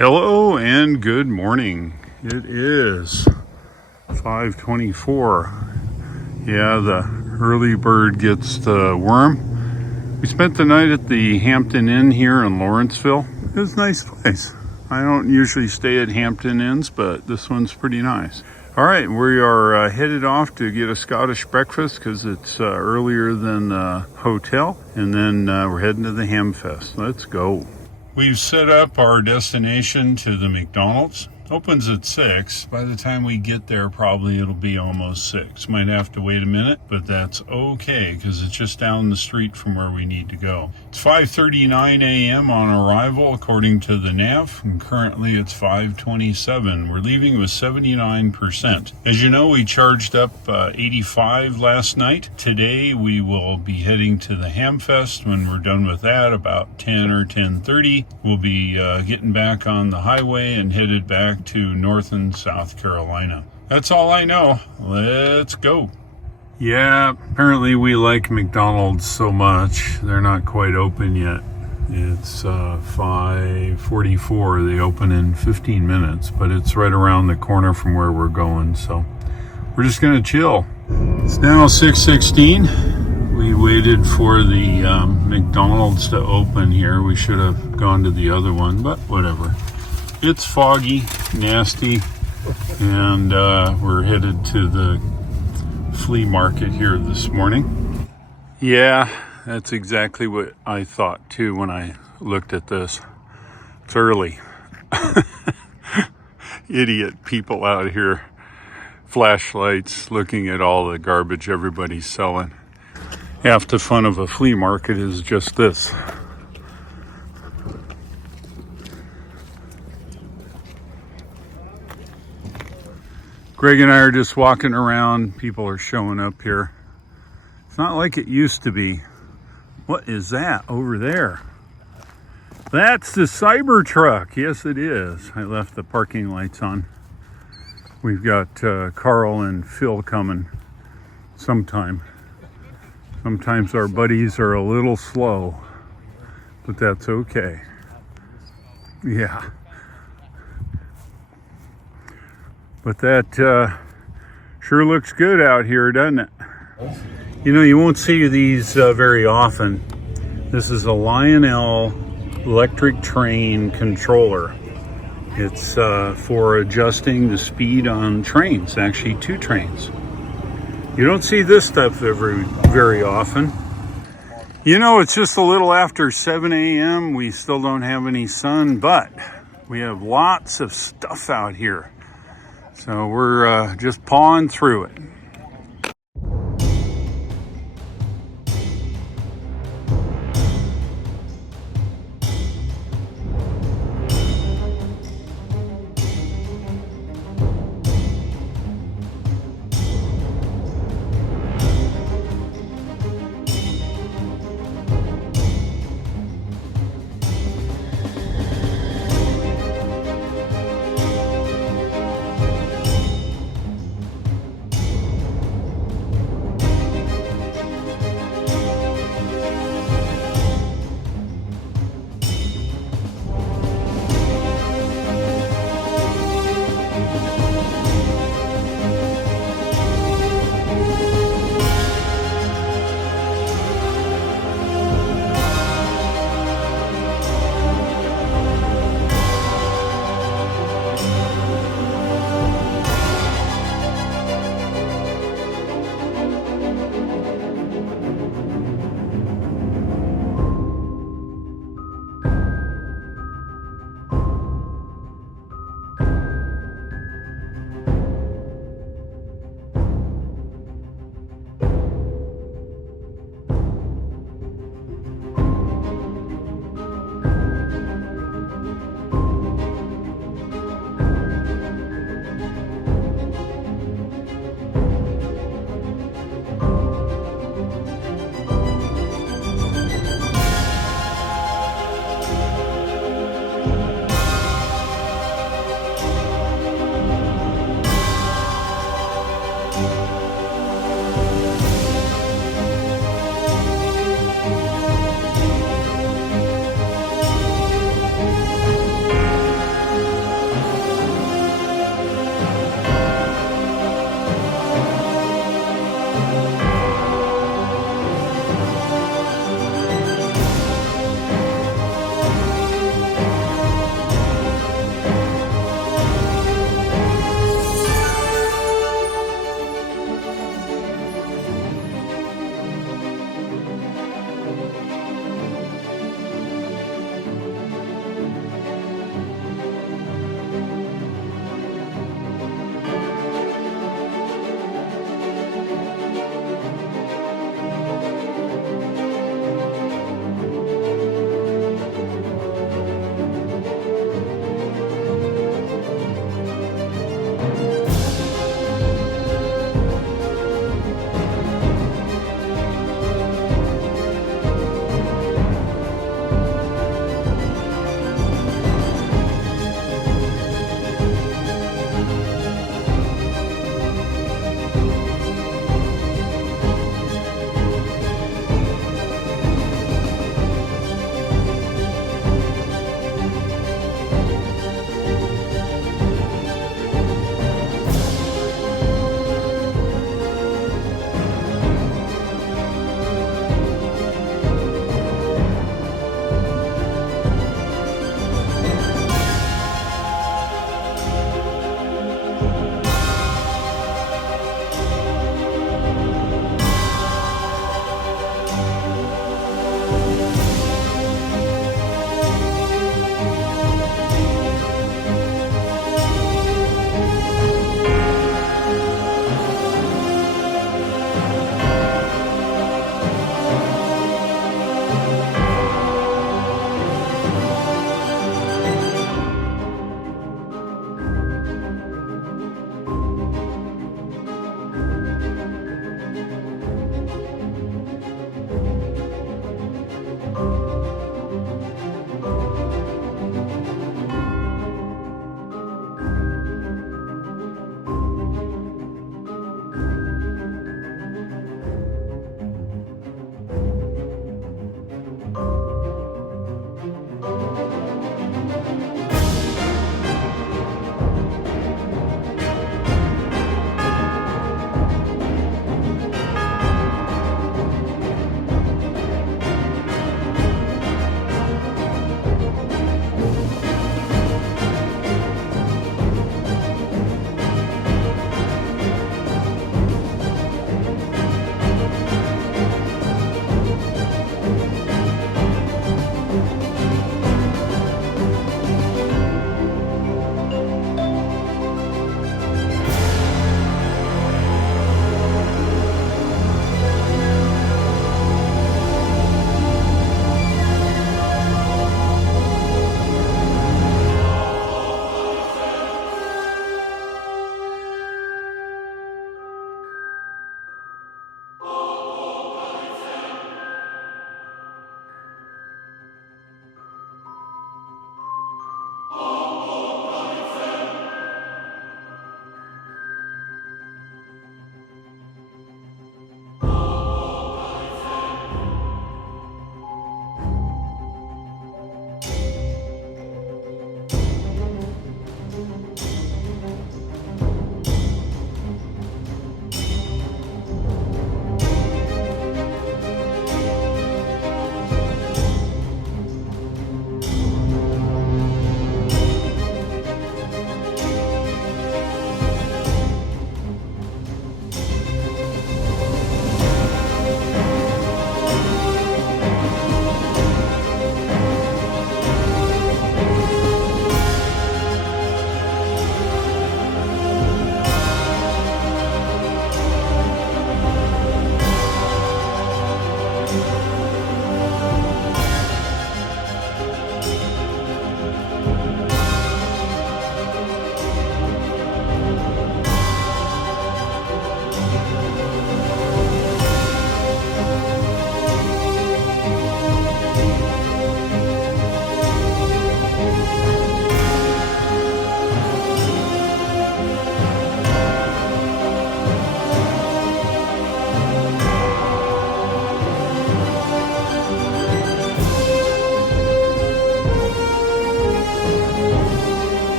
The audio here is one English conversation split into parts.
Hello and good morning. It is 5:24. Yeah, the early bird gets the worm. We spent the night at the Hampton Inn here in Lawrenceville. It was a nice place. I don't usually stay at Hampton Inns, but this one's pretty nice. All right, we are headed off to get a Scottish breakfast because it's earlier than the hotel, and then we're heading to the Hamfest. Let's go. We've set up our destination to the McDonald's. Opens at 6. By the time we get there, probably it'll be almost 6. Might have to wait a minute, but that's okay because it's just down the street from where we need to go. It's 5:39 a.m. on arrival according to the nav, and currently it's 5:27. We're leaving with 79%. As you know, we charged up 85 last night. Today we will be heading to the Hamfest. When we're done with that, about 10 or 10:30, we'll be getting back on the highway and headed back to North and South Carolina. That's all I know. Let's go. Yeah, apparently we like McDonald's so much. They're not quite open yet. It's 5:44. They open in 15 minutes, but it's right around the corner from where we're going, so we're just gonna chill. It's now 6:16. We waited for the McDonald's to open here. We should have gone to the other one, but whatever. It's foggy, nasty, and we're headed to the flea market here this morning. Yeah, that's exactly what I thought too when I looked at this. It's early. Idiot people out here, flashlights, looking at all the garbage everybody's selling. Half the fun of a flea market is just this. Greg and I are just walking around. People are showing up here. It's not like it used to be. What is that over there? That's the Cybertruck. Yes, it is. I left the parking lights on. We've got Carl and Phil coming sometime. Sometimes our buddies are a little slow, but that's okay. Yeah. But that sure looks good out here, doesn't it? You know, you won't see these very often. This is a Lionel electric train controller. It's for adjusting the speed on trains, actually 2 trains. You don't see this stuff very often. You know, it's just a little after 7 a.m. We still don't have any sun, but we have lots of stuff out here. So we're just pawing through it.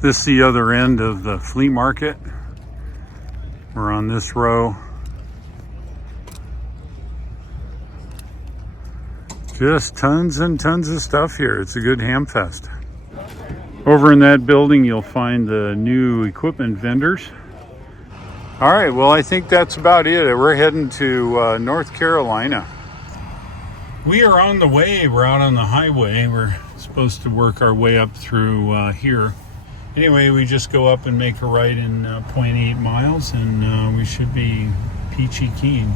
This is the other end of the flea market. We're on this row. Just tons and tons of stuff here. It's a good Hamfest. Over in that building, you'll find the new equipment vendors. All right, well, I think that's about it. We're heading to North Carolina. We are on the way. We're out on the highway. We're supposed to work our way up through here. Anyway, we just go up and make a right in 0.8 miles, and we should be peachy keen.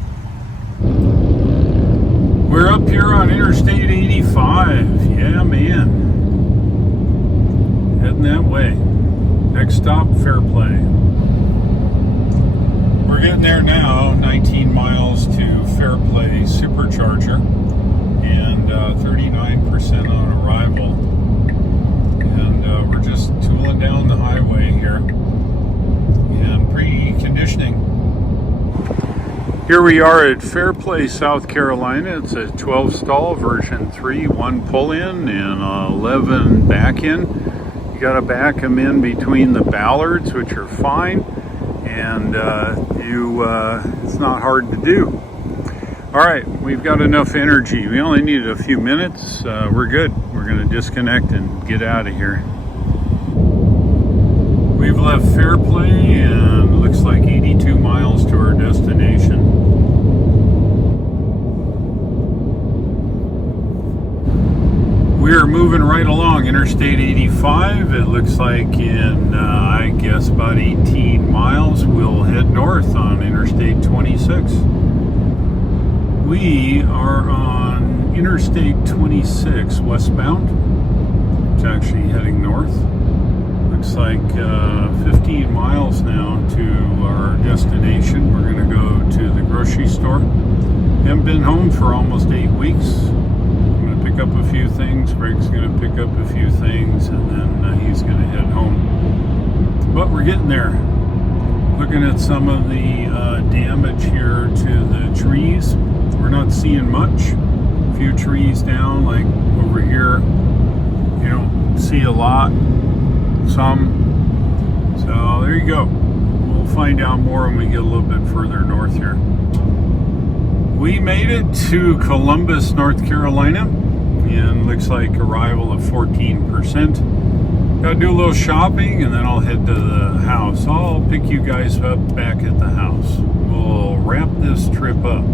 We're up here on Interstate 85. Yeah, man. Heading that way. Next stop, Fairplay. We're getting there now. 19 miles to Fairplay Supercharger, and 39% on arrival. And we're just tooling down the highway here. And pre-conditioning. Here we are at Fairplay, South Carolina. It's a 12 stall version 3, 1 pull-in and 11 back-in. You got to back them in between the ballards, which are fine, and it's not hard to do. All right, we've got enough energy. We only needed a few minutes. We're good. We're going to disconnect and get out of here. We've left Fairplay and looks like 82 miles to our destination. We're moving right along Interstate 85. It looks like in, I guess, about 18 miles, we'll head north on Interstate 26. We are on Interstate 26 westbound. It's actually heading north. Looks like 15 miles now to our destination. We're going to go to the grocery store. Haven't been home for almost 8 weeks. Pick up a few things. Greg's going to pick up a few things, and then he's going to head home. But we're getting there. Looking at some of the damage here to the trees. We're not seeing much. A few trees down, like over here. You don't see a lot. Some. So there you go. We'll find out more when we get a little bit further north here. We made it to Columbus, North Carolina. And looks like arrival of 14%. Gotta do a little shopping, and then I'll head to the house. I'll pick you guys up back at the house. We'll wrap this trip up.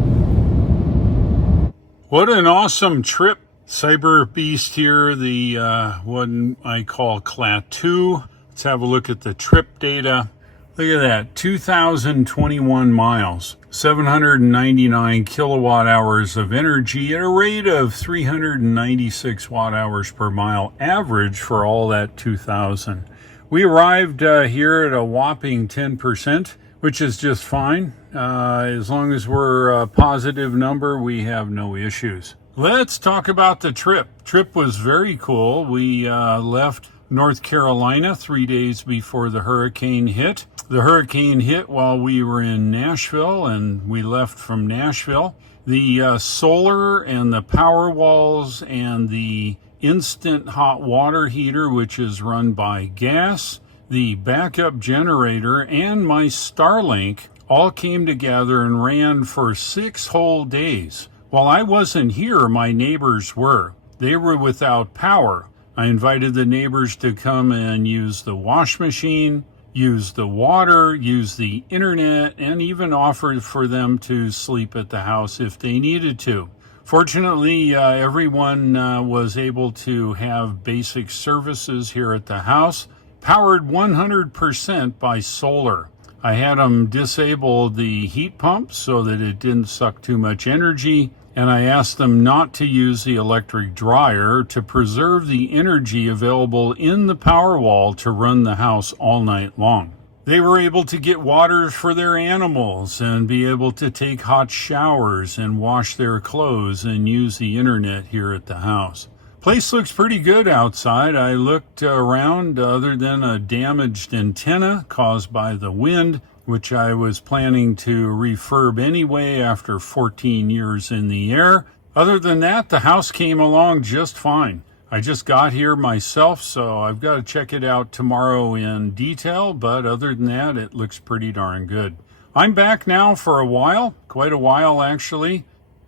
What an awesome trip. CyberBeast here, the one I call Clat 2. Let's have a look at the trip data. Look at that, 2,021 miles, 799 kilowatt hours of energy at a rate of 396 watt hours per mile average for all that 2,000. We arrived here at a whopping 10%, which is just fine. As long as we're a positive number, we have no issues. Let's talk about the trip. Trip was very cool. We left North Carolina 3 days before the hurricane hit. The hurricane hit while we were in Nashville, and we left from Nashville. The solar and the power walls and the instant hot water heater, which is run by gas, the backup generator, and my Starlink all came together and ran for 6 whole days. While I wasn't here, my neighbors were. They were without power. I invited the neighbors to come and use the wash machine, use the water, use the internet, and even offered for them to sleep at the house if they needed to. Fortunately, everyone was able to have basic services here at the house, powered 100% by solar. I had them disable the heat pump so that it didn't suck too much energy, and I asked them not to use the electric dryer to preserve the energy available in the power wall to run the house all night long. They were able to get water for their animals and be able to take hot showers and wash their clothes and use the internet here at the house. Place looks pretty good outside. I looked around, other than a damaged antenna caused by the wind, which I was planning to refurb anyway after 14 years in the air. Other than that, the house came along just fine. I just got here myself, so I've got to check it out tomorrow in detail, but other than that, it looks pretty darn good. I'm back now for a while, quite a while actually.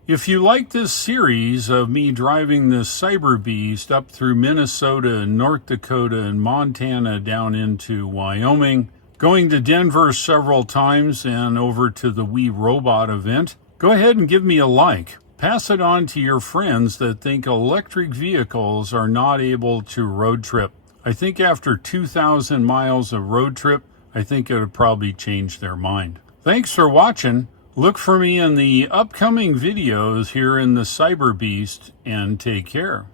If you like this series of me driving this CyberBeast up through Minnesota and North Dakota and Montana down into Wyoming, going to Denver several times and over to the We Robot event, go ahead and give me a like. Pass it on to your friends that think electric vehicles are not able to road trip. I think after 2,000 miles of road trip, I think it would probably change their mind. Thanks for watching. Look for me in the upcoming videos here in the CyberBeast, and take care.